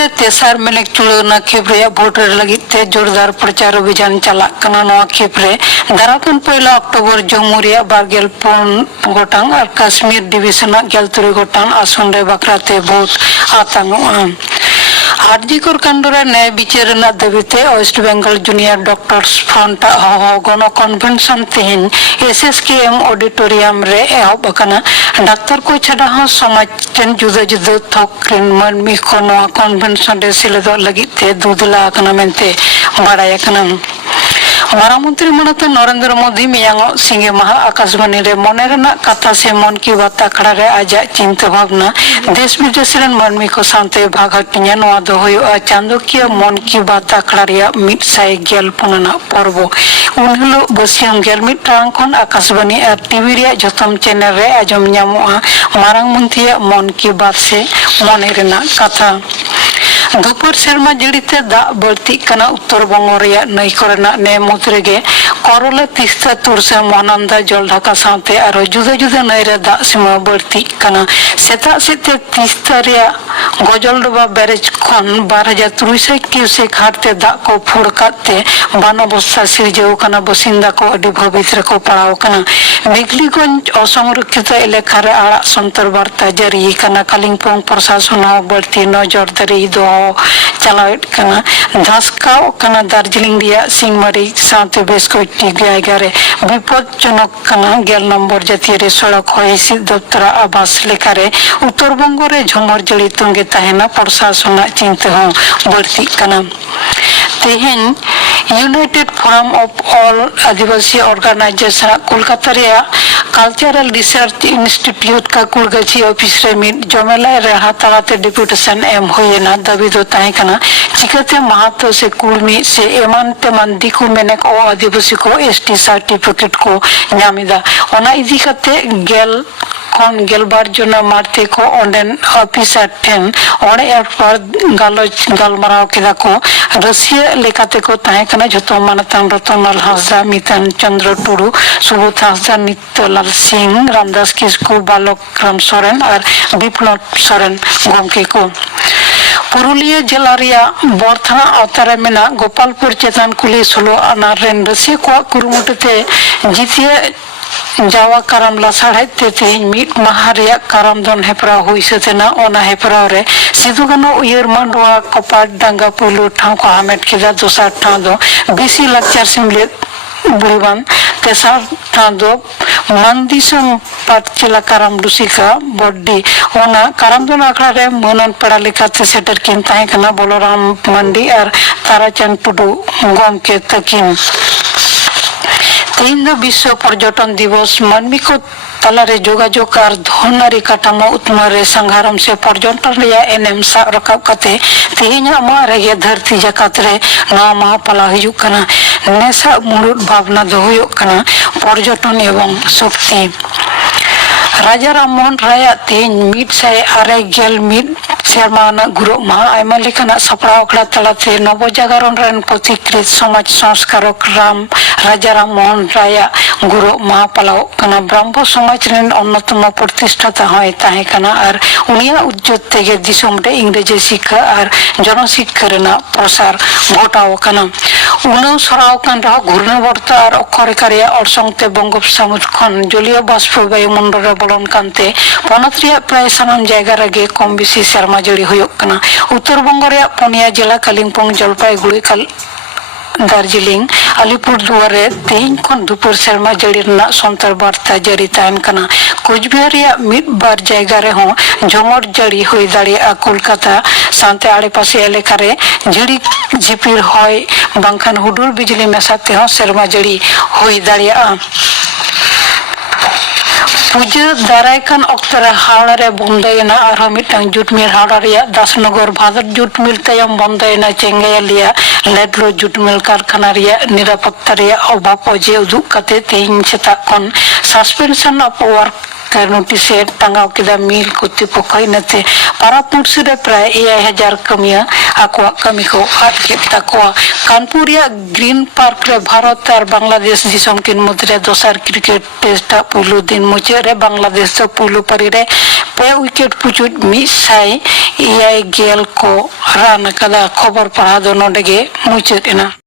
ᱨᱮ तेसार मेलेक चुड़ाना खेप रे भोट लगित ते जोरदार प्रचार अभियान चलाक कना नवा खेप रे दाराकन पहिला अक्टोबर जम्मू रे 12 गोटांग और कश्मीर डिविजन 13 गोटांग आसन रे बकराते भोट आतांगोआ आरजीकर कांडोरा न्याय विचार दाबीते waste Bengal junior doctors front गण कन्वेंशन तेहन एसएसकेएम ऑडिटोरियम रे एहब अकना डाक्टर को छाड़ा हो समाज जन जुदा जुदा थोक रेन मानमी को नवा कन्वेंशन रे सेलेदो लगिते दुदला अकना मेंते बाड़ाय अकना मारांग मंत्री मनते नरेंद्र मोदी मियांगो सिंगे महा आकाशवाणी रे मनेरना कथा से मन की बात अखड़ा रे आजा चिंता भावना देश विदेश रेन मानमी को सानते भाग हटिया नवा दो होयो चांदोकिया मन की बात अखड़ा रे मिट साय गेल पुनना पर्व उनहिलो बसियम गेल मिट टांग खन आकाशवाणी और टीवी रे जतम चैनल रे आजम ᱧᱟᱢᱚᱜᱼᱟ मारांग मंत्री मन की बात से मनेरना कथा दोपहर शर्मा जड़ीते दा बढ़ती कना उत्तर बंगो रेया नई कोरेना ने मुद्रेगे करला तिस्ता तुरसे महानंदा जलढाका साथे और जुदा जुदा नई रे दा सीमा बढ़ती कना सेता सेते तिस्ता रेया गजलडोबा बैरेज खन 12,300 क्यूसेक हारते दा को फुड़काते बानबस्ता सिरजेव कना बसिंदा को अडी भवित रे को पड़ाव कना मेघलीगंज असंरक्षित इलाका रे आड़ा संतर वार्ता जारी कना कालिंगपोंग प्रशासन बढ़ती नजरदारी दो चलावेट कना धसकाव कना दार्जिलिंग रिया सिंहमारी साथे बेस को जायगा रे विपदजनक कना 11 नंबर जातीय रे सड़क हिसी दफ्तर आवास लेखा रे उत्तर बंग रे झमर जड़ी तुंगे तहना प्रशासन चिंता हो बढ़ती कना तेहन united forum of all Adivasi organisation Kolkata रे कल्चरल रिसर्च इंस्टीट्यूट का कुलगछी ऑफिस रे मिट जमेला रे हाताते डिप्यूटेशन एम होयना दाबी दो ताहे कना चिकते महातो से कुलमी से एमान तेमान दिकु मेनेक ओ आदिवासी को एसटी सर्टिफिकेट को ᱧᱟᱢᱤदा ओना इदी कते गेल खन गेलबार जना मारते को ओंडेन ऑफिसर ठेन ओणे एर पर गालमराव केदा को रसिया लेकाते को ताहे कना जतो मानतान रतनलाल हासदा मितन चंद्र टुडू सुबोध हासदा नित्यलाल सिंह रामदास किस्कू बालक राम सोरेन और विप्लव सोरेन गोमके को पुरुलिया जिला रिया बर्थाना अवतारे मेना गोपालपुर चेतन कुली 16 आना रेन रसिया को कुरुमुटते जितिया जावा करम लासाड़ते तेज मिट माह रे करम दोन हेपरा हुई सतेना ओना हेपरा रे सिदुगानो उयर मांडवा कपाट डांगा पुलु ठाव को हामेट केदा दोसार ठाव दो बेसी लाचार सिमले बुलवान तेसार ठाव दो मंदिसम पाटचिला करम रुसिका बड्डी ओना करम दोन आखड़ा रे मनन पड़ा लेखाते सेटर किन ताहे कना बलराम मंडी और ताराचंद टुडू गोमके तकिन तीन विश्व पर्यटन दिवस मानवी को तलारे जोगाजोग और धोनारी काटामो उत्मारे संघारम से पर्यटन रिया एनएम सा रकाब कते तेहिना मा रेगे धरती जकात रे नवा महापला हिजुक कना नेसा मुरुद भावना दो हुयुक कना पर्यटन एवं शक्ति राजा राम मोहन राय तेज मिट से आरे गेल मिट सेरमाना गुरु महा आयमा लेखाना सपड़ाव अखड़ा तलाते नवजागरण रेन प्रतिकृत समाज संस्कारक राजा राम मोहन राय गुरु महा पलाव कना ब्राह्मण समाज रेन अन्यतम प्रतिष्ठाता होय ताहे कना और उनिया उज्जत तेगे दिसोम रे इंग्रेजी शिक्षा और जनशिक्षा रेना प्रसार घटाव कना उनाव सराव कान रहा घूर्णिझड़ और अक्षरेखा रे अरसंगते बंगोपसागर खन जलीय बाष्प वायुमंडल रे बोलन कांते पनत रे प्राय सानाम जायगा रे कम बेसी सेरमा जड़ी हुयुक कना उत्तर बंग रे पुनिया जिला कालिंगपोंग जलपाईगुड़ी दार्जिलिंग अलीपुरदुआर रे तेज खन दुपुर सेरमा जड़ी रना संतर वार्ता जारी ताहन कना कुचबिहार रे मिड बार जायगा रे हो झमर जड़ी हुई दाड़िया कोलकाता सानते आड़े पासे एलेका रे झिड़ी झिपिर होय बांखान हुडुर बिजली मेसाते हो सेरमा जड़ी हुई दाड़िया पूजा दारायकान अक्तरे हावड़ा रे बंदयना और मिटन जुटमिल हावड़ा रे दासनगर भादर जुटमिल तयम बंदयना चेंगेलिया लेडलो जुटमिल कारखाना रे निरापत्ता रे अभाव अजे उदुग कते तेहिं सेता खन सस्पेंशन ऑफ वर्क नोटिस टांगाव केदा मिल कर्तृपक्ष इनाते पारापुरसी रे प्राय 6000 कमिया आकोआ कमी को आद केद ताकोआ। कानपुर ग्रीन पार्क रे भारत और बांग्लादेश दिसम किन मुद्रे दोसर क्रिकेट टेस्ट पुलु दिन मुचाद रे बांग्लादेश तो पुलु परि रे 5 विकेट पुचुज 100 गेल को रान कदा खबर पढ़ा दो नोडे गे मुचाद एना।